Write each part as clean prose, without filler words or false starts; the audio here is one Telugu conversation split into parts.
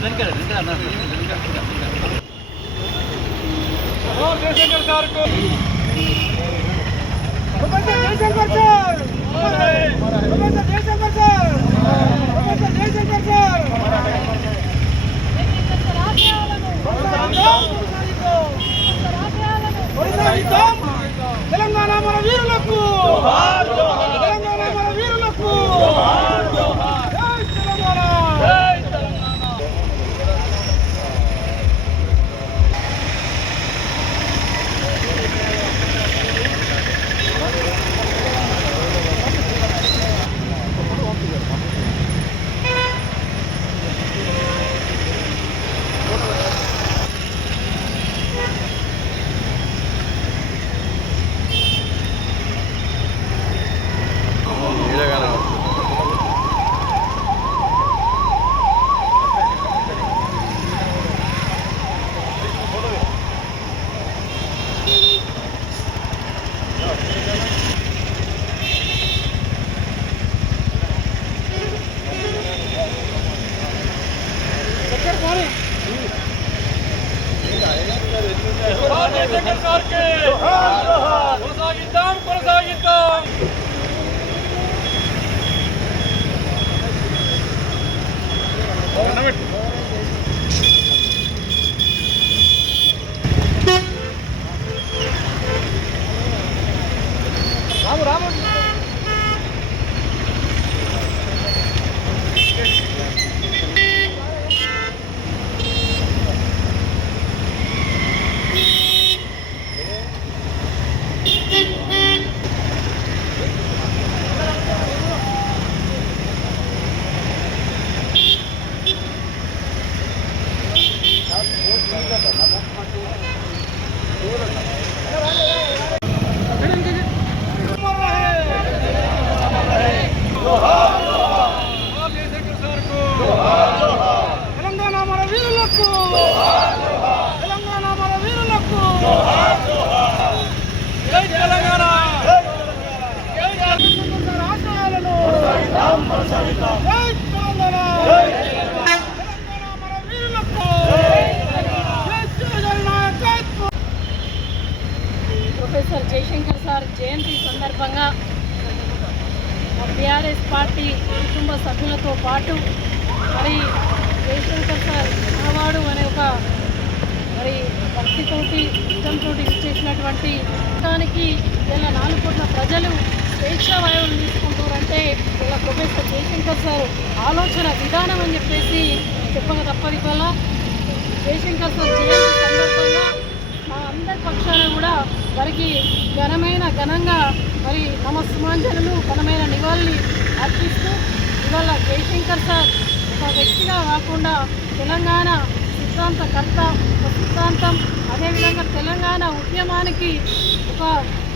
जयशंकर सर को Jaishankar sir Jaishankar sir Jaishankar sir Telangana మన వీరులకు తెలంగాణ మన వీరులకు జై తెలంగాణ జై తెలంగాణ ప్రొఫెసర్ జయశంకర్ సార్ జయంతి సందర్భంగా టీఆర్ఎస్ పార్టీ కుటుంబ సభ్యులతో పాటు మరి జయశంకర్ సార్ మనవాడు అనే ఒక మరి భక్తితోటి ఇష్టంతో ఇచ్చేసినటువంటి దానికి ఇలా 4 కోట్ల ప్రజలు స్వేచ్ఛా వాయువులు తీసుకుంటారంటే ఇలా ప్రొఫెసర్ జయశంకర్ సార్ ఆలోచన విధానం అని చెప్పేసి చెప్పక తప్పది. వల్ల జయశంకర్ సార్ జయంతి సందర్భంగా మా అందరి పక్షాన కూడా వారికి ఘనంగా మరి నమస్సుమాంజలు ఘనమైన నివాళులు అర్పిస్తూ ఇవాళ జయశంకర్ సార్ ఒక వ్యక్తిగా కాకుండా తెలంగాణ సిద్ధాంతకర్త, ఒక సిద్ధాంతం, అదేవిధంగా తెలంగాణ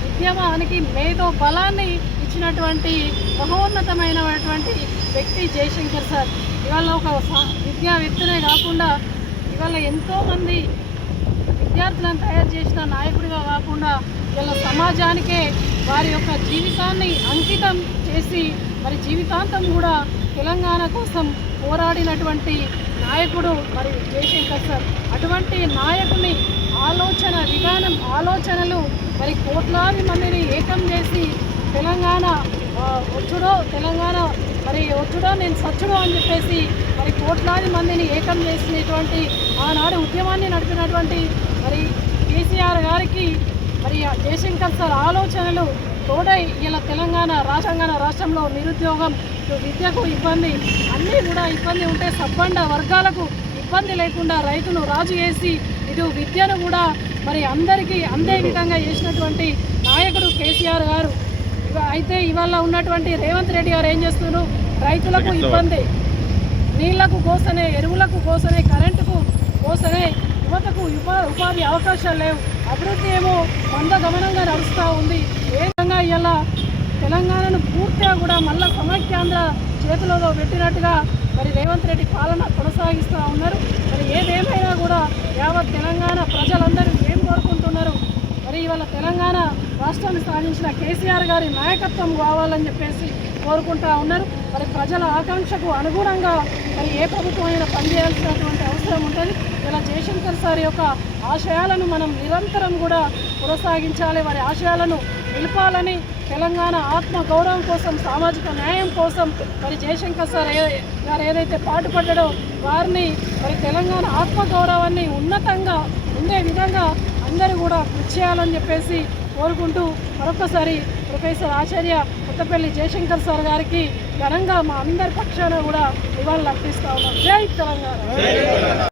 ఉద్యమానికి మేధో బలాన్ని ఇచ్చినటువంటి మహోన్నతమైనటువంటి వ్యక్తి జయశంకర్ సార్. ఇవాళ ఒక విద్యావేత్తనే కాకుండా ఇవాళ ఎంతోమంది విద్యార్థులను తయారు చేసిన నాయకుడిగా కాకుండా ఇలా సమాజానికే వారి యొక్క జీవితాన్ని అంకితం చేసి మరి జీవితాంతం కూడా తెలంగాణ కోసం పోరాడినటువంటి నాయకుడు మరి జయశంకర్ సార్. అటువంటి నాయకుని ఆలోచన విధానం, ఆలోచనలు మరి కోట్లాది మందిని ఏకం చేసి తెలంగాణ వచ్చుడో నేను సచ్చుడో అని చెప్పేసి మరి కోట్లాది మందిని ఏకం చేసినటువంటి ఆనాడు ఉద్యమాన్ని నడిపినటువంటి మరి కేసీఆర్ గారికి మరి జయశంకర్ సార్ ఆలోచనలు తోడై ఇలా తెలంగాణ రాష్ట్రంలో నిరుద్యోగం, విద్యకు ఇబ్బంది, అన్నీ కూడా ఇబ్బంది ఉంటే సబ్బండ వర్గాలకు ఇబ్బంది లేకుండా రైతును రాజు చేసి ఇటు విద్యను కూడా మరి అందరికీ అందే విధంగా చేసినటువంటి నాయకుడు కేసీఆర్ గారు. అయితే ఇవాళ ఉన్నటువంటి రేవంత్ రెడ్డి గారు ఏం చేస్తున్నారు? రైతులకు ఇబ్బంది, నీళ్లకు కోసనే, ఎరువులకు కోసనే, కరెంటుకు కోసనే, యువతకు ఉపాధి అవకాశాలు లేవు, అభివృద్ధి ఏమో మందగమనంగా నడుస్తూ ఉంది. ఏ విధంగా ఇలా తెలంగాణను పూర్తిగా కూడా మళ్ళా సమైక్యాంధ్ర చేతిలో పెట్టినట్టుగా మరి రేవంత్ రెడ్డి పాలన కొనసాగిస్తూ ఉన్నారు. మరి ఏదేమైనా కూడా యావత్ తెలంగాణ ప్రజలందరూ ఏం కోరుకుంటున్నారు? మరి మరి ఇవాళ తెలంగాణ రాష్ట్రాన్ని సాధించిన కేసీఆర్ గారి నాయకత్వం కావాలని చెప్పేసి కోరుకుంటా ఉన్నారు. మరి ప్రజల ఆకాంక్షకు అనుగుణంగా మరి ఏ ప్రభుత్వం అయినా పనిచేయాల్సినటువంటి అవసరం ఉంటుంది. ఇలా జయశంకర్ సార్ యొక్క ఆశయాలను మనం నిరంతరం కూడా కొనసాగించాలి. వారి ఆశయాలను నిలపాలని, తెలంగాణ ఆత్మ గౌరవం కోసం, సామాజిక న్యాయం కోసం మరి జయశంకర్ సార్ గారు ఏదైతే పాటుపడ్డాడో వారిని మరి తెలంగాణ ఆత్మ గౌరవాన్ని ఉన్నతంగా ఉండే విధంగా అందరూ కూడా కృషి చేయాలని చెప్పేసి కోరుకుంటూ మరొకసారి ప్రొఫెసర్ ఆచార్య కొత్తపల్లి జయశంకర్ సార్ గారికి ఘనంగా మా అందరి పక్షాన కూడా నివాళులు అర్పిస్తా ఉన్నాం. జై తెలంగాణ.